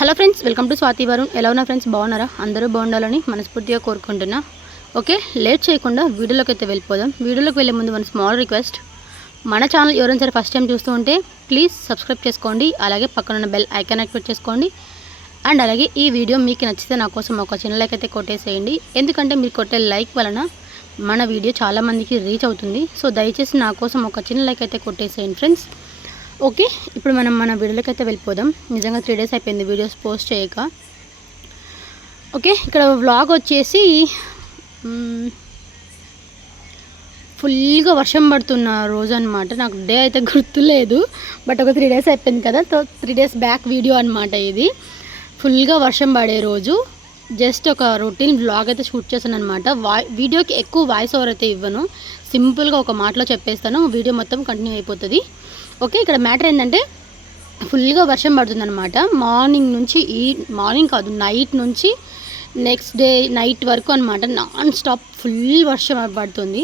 Hello friends welcome to Swathi Varun. ఎలా ఉన్నా friends? బాగున్నారా? అందరూ బాగుండాలని మనస్ఫూర్తిగా కోరుకుంటున్నా. ఓకే లేట్ చేయకుండా వీడియోలోకి అయితే వెళ్ళిపోదాం. వీడియోలోకి వెళ్ళే ముందు మన స్మాల్ రిక్వెస్ట్. మన ఛానల్ ఎవరైనా సరే ఫస్ట్ టైం చూస్తూ ఉంటే ప్లీజ్ సబ్స్క్రైబ్ చేసుకోండి అలాగే పక్కన బెల్ ఐకాన్ యాక్టివేట్ చేసుకోండి. అండ్ అలాగే ఈ వీడియో మీకు నచ్చితే నా కోసం ఒక చిన్న లైక్ అయితే కొట్టేసేయండి. ఎందుకంటే మీరు కొట్టే లైక్ వలన మన వీడియో చాలామందికి రీచ్ అవుతుంది. సో దయచేసి నా కోసం ఒక చిన్న లైక్ అయితే కొట్టేసేయండి ఫ్రెండ్స్. ఓకే ఇప్పుడు మనం మన వీడియోలోకి అయితే వెళ్ళిపోదాం. నిజంగా త్రీ డేస్ అయిపోయింది వీడియోస్ పోస్ట్ చేయక. ఓకే ఇక్కడ వ్లాగ్ వచ్చేసి ఫుల్గా వర్షం పడుతున్న రోజు అనమాట నాకు డే అయితే గుర్తులేదు బట్ ఒక త్రీ డేస్ అయిపోయింది కదా. త్రీ డేస్ బ్యాక్ వీడియో అనమాట ఇది. ఫుల్గా వర్షం పడే రోజు జస్ట్ ఒక రొటీన్ వ్లాగ్ అయితే షూట్ చేశాను అనమాట వాయి వీడియోకి ఎక్కువ వాయిస్ ఓవర్ అయితే ఇవ్వను. సింపుల్గా ఒక మాటలో చెప్పేస్తాను. వీడియో మొత్తం కంటిన్యూ అయిపోతుంది. ఓకే ఇక్కడ మ్యాటర్ ఏంటంటే ఫుల్గా వర్షం పడుతుందన్నమాట. మార్నింగ్ నుంచి ఈ మార్నింగ్ కాదు నైట్ నుంచి నెక్స్ట్ డే నైట్ వరకు అనమాట నాన్ స్టాప్ ఫుల్ వర్షం పడుతుంది.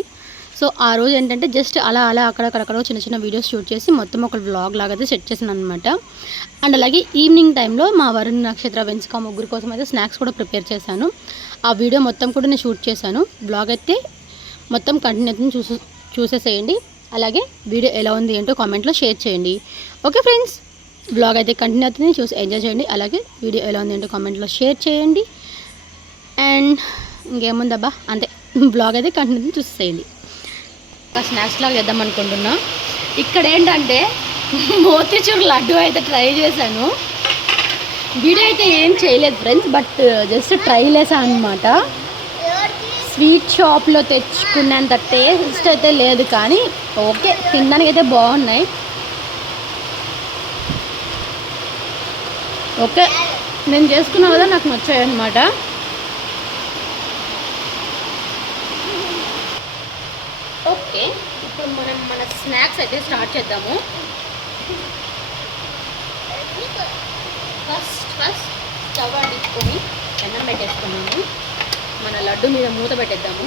సో ఆ రోజు ఏంటంటే జస్ట్ అలా అలా అక్కడక్కడక్కడ చిన్న చిన్న వీడియోస్ షూట్ చేసి మొత్తం ఒక వ్లాగ్ లాగా అయితే సెట్ చేశాను అనమాట అండ్ అలాగే ఈవినింగ్ టైంలో మా వరుణ్ నక్షత్ర వెన్స్కా ముగ్గురు కోసం అయితే స్నాక్స్ కూడా ప్రిపేర్ చేశాను. ఆ వీడియో మొత్తం కూడా నేను షూట్ చేశాను. బ్లాగ్ అయితే మొత్తం కంటిన్యూ చూసే చూసేసేయండి. అలాగే వీడియో ఎలా ఉంది ఏంటో కామెంట్లో షేర్ చేయండి. ఓకే ఫ్రెండ్స్ బ్లాగ్ అయితే కంటిన్యూ అవుతుంది. చూసి ఎంజాయ్ చేయండి. అలాగే వీడియో ఎలా ఉంది ఏంటో కామెంట్లో షేర్ చేయండి. అండ్ ఇంకేముందబ్బా? అంతే. బ్లాగ్ అయితే కంటిన్యూ చూసేసేయండి స్నాక్స్ లాగా చేద్దాం అనుకుంటున్నా. ఇక్కడ ఏంటంటే మోతీచూర్ లడ్డు అయితే ట్రై చేశాను. వీడియో అయితే ఏం చేయలేదు ఫ్రెండ్స్ బట్ జస్ట్ ట్రై చేశాను అనమాట స్వీట్ షాప్లో తెచ్చుకున్నంత టేస్ట్ అయితే లేదు కానీ ఓకే తినడానికి అయితే బాగున్నాయి. ఓకే నేను చేసుకున్నా కదా నాకు నచ్చాయి అనమాట ఓకే ఇప్పుడు మనం మన స్నాక్స్ అయితే స్టార్ట్ చేద్దాము. ఫస్ట్ ఫస్ట్ స్టవ్ అడ్డుకొని అన్నం పెట్టేసుకున్నాము. మన లడ్డు మీద మూత పెట్టేద్దాము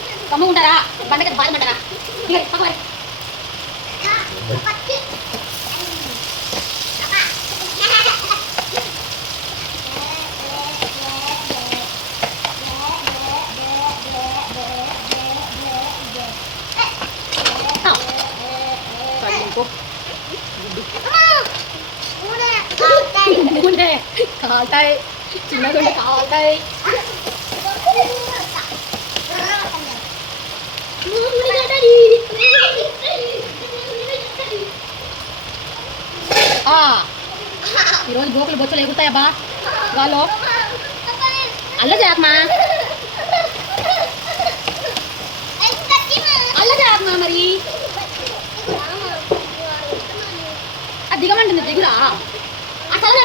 కమ్మ ఉంటారా బండకి బాధమంటారా ఇక పక్క మరి ఉండే కాల్తాయి చిన్నగా ఉంటే కాల్తాయి ఈరోజు గోకులు బొచ్చలు ఎగుతాయా బా వాళ్ళు అల్ల చేద్దామా అల్ల చేద్దామా మరి అది దిగమంటుంది దిగురా అసలు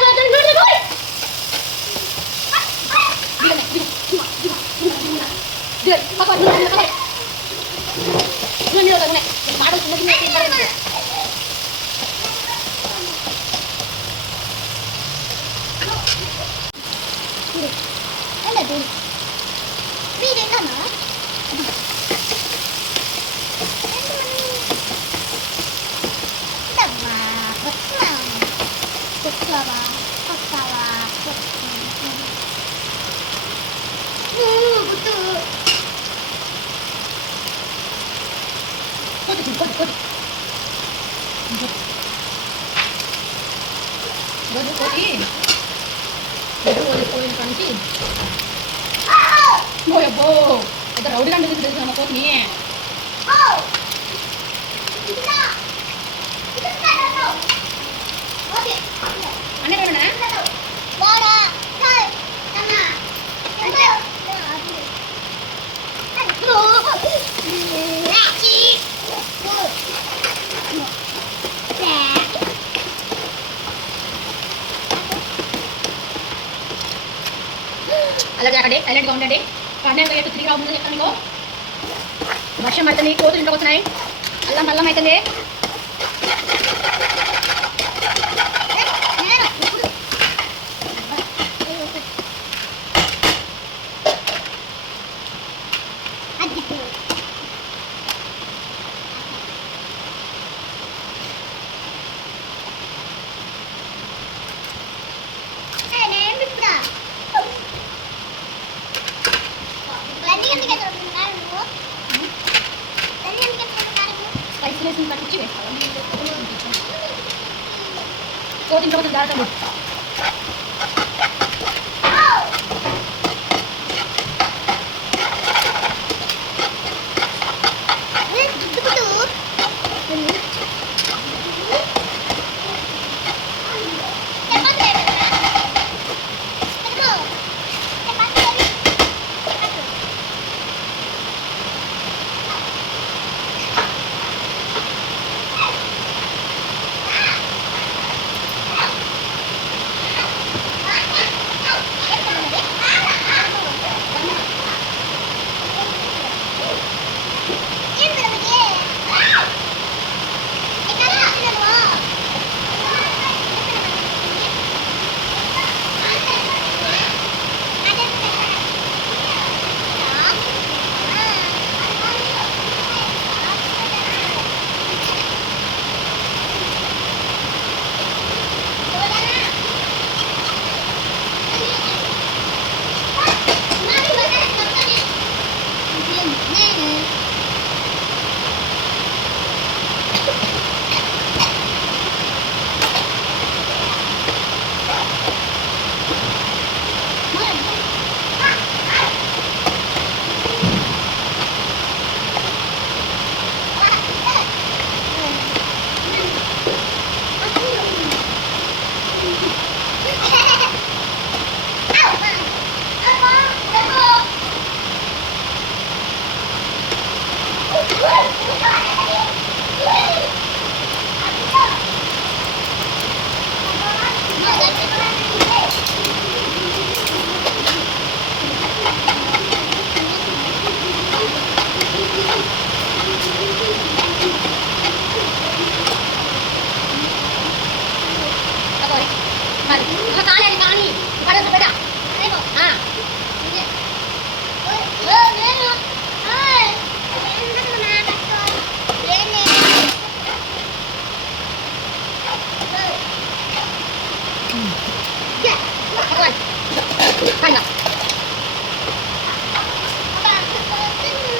కొద్ది, కొద్ది, కొద్ది. రోజు కోసి రోజు కోసి కోయిన నుంచి పోయబ్బో పెద్ద రౌడీ గంట తెలుసు కోసిని అన్నీ అలాగే అక్కడే సైలెంట్గా ఉండండి. పండుగ రేపు తిరిగి రాకుండా చెప్తాను మీకు. వర్షం పడుతుంది కోతులు ఇంట్లోకి వస్తున్నాయి. అల్లం పల్లం అవుతుంది చేసిన తప్పించి పట్టించి వేసుకోవాలి కోతి కొంచెం జాగ్రత్త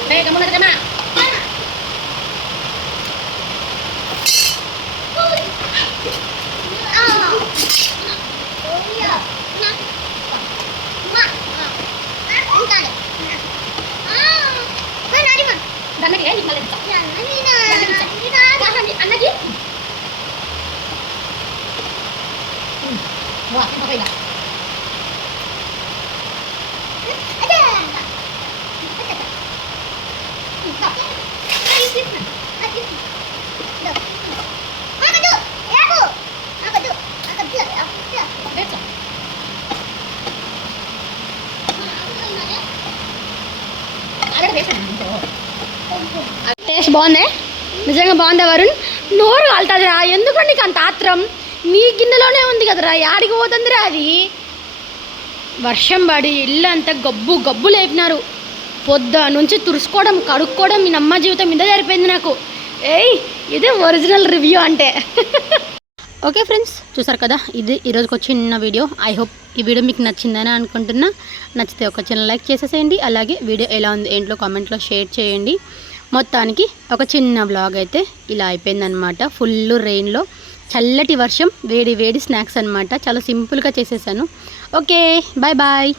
Kaya ka muna ka na. Taste బాగుందే? నిజంగా బాగుందా వరుణ్? నోరు కాలుతుందిరా ఎందుకు నీకు అంత ఆత్రం? నీ గిన్నెలోనే ఉంది కదరా యాడికి పోతుందిరా అది? వర్షం పడి ఇల్లు అంతా గబ్బు గబ్బు లేపినారు. పొద్దు నుంచి తుడుచుకోవడం కడుక్కోవడం మీ నమ్మ జీవితం మీద జరిపోయింది నాకు. ఏయ్ ఇదే ఒరిజినల్ రివ్యూ అంటే. ఓకే ఫ్రెండ్స్ చూసారు కదా? ఇది ఈరోజుకి ఒక చిన్న వీడియో. ఐ హోప్ ఈ వీడియో మీకు నచ్చిందని అనుకుంటున్నా. నచ్చితే ఒక చిన్న లైక్ చేసేసేయండి. అలాగే వీడియో ఎలా ఉంది ఏంట్లో కామెంట్లో షేర్ చేయండి. మొత్తానికి ఒక చిన్న బ్లాగ్ అయితే ఇలా అయిపోయిందనమాట ఫుల్ రెయిన్లో చల్లటి వర్షం వేడి వేడి స్నాక్స్ అనమాట చాలా సింపుల్గా చేసేసాను. Okay bye bye